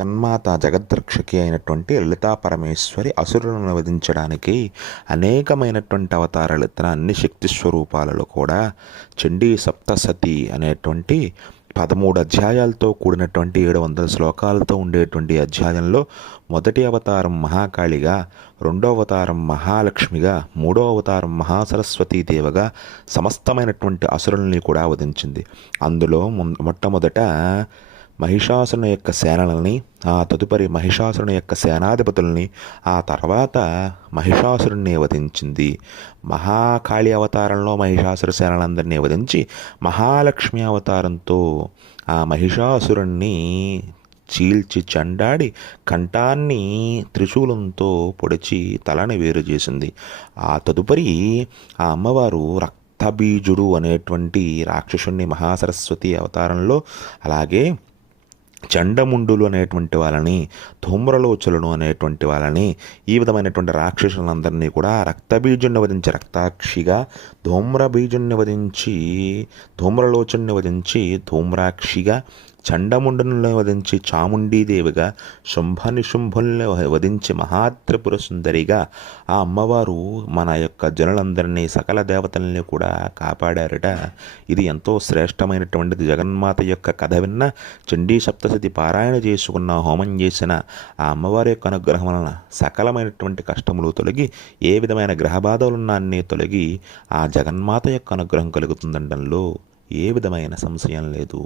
జగన్మాత జగద్రక్షకి అయినటువంటి లలితా పరమేశ్వరి అసురులను వధించడానికి అనేకమైనటువంటి అవతారాలు ఎత్తిన అన్ని శక్తి స్వరూపాలలో కూడా చండీ సప్తసతి అనేటువంటి 13 అధ్యాయాలతో కూడినటువంటి 700 శ్లోకాలతో ఉండేటువంటి అధ్యాయంలో మొదటి అవతారం మహాకాళిగా, రెండో అవతారం మహాలక్ష్మిగా, మూడో అవతారం మహాసరస్వతీదేవగా సమస్తమైనటువంటి అసురుల్ని కూడా వధించింది. అందులో మొట్టమొదట మహిషాసురుని యొక్క సేనలని, ఆ తదుపరి మహిషాసురుని యొక్క సేనాధిపతుల్ని, ఆ తర్వాత మహిషాసురుణ్ణి వధించింది. మహాకాళి అవతారంలో మహిషాసుర సేనలందరినీ వధించి మహాలక్ష్మి అవతారంతో ఆ మహిషాసురుణ్ణి చీల్చి చెండాడి కంఠాన్ని త్రిశూలంతో పొడిచి తలని వేరు చేసింది. ఆ తదుపరి ఆ అమ్మవారు రక్తబీజుడు అనేటువంటి రాక్షసుణ్ణి మహాసరస్వతి అవతారంలో, అలాగే చండముండులు అనేటువంటి వాళ్ళని, ధూమ్రలోచులను అనేటువంటి వాళ్ళని, ఈ విధమైనటువంటి రాక్షసులందరినీ కూడా రక్తబీజుణ్ణి వధించి రక్తాక్షిగా, ధూమ్రబీజుణ్ణి వధించి ధూమ్రలోచుణ్ణి వధించి ధూమ్రాక్షిగా, చండముండుని వధించి చాముండీదేవిగా, శుంభనిశుంభుల్ని వధించి మహాత్రిపుర సుందరిగా ఆ అమ్మవారు మన యొక్క జనులందరినీ, సకల దేవతల్ని కూడా కాపాడారట. ఇది ఎంతో శ్రేష్టమైనటువంటిది. జగన్మాత యొక్క కథ విన్న, చండీ సప్తశతి పారాయణ చేసుకున్న, హోమం చేసిన ఆ అమ్మవారి యొక్క అనుగ్రహం వలన సకలమైనటువంటి కష్టములు తొలగి, ఏ విధమైన గ్రహబాధలున్నా అన్నీ తొలగి ఆ జగన్మాత యొక్క అనుగ్రహం కలుగుతుందనడంలో ఏ విధమైన సంశయం లేదు.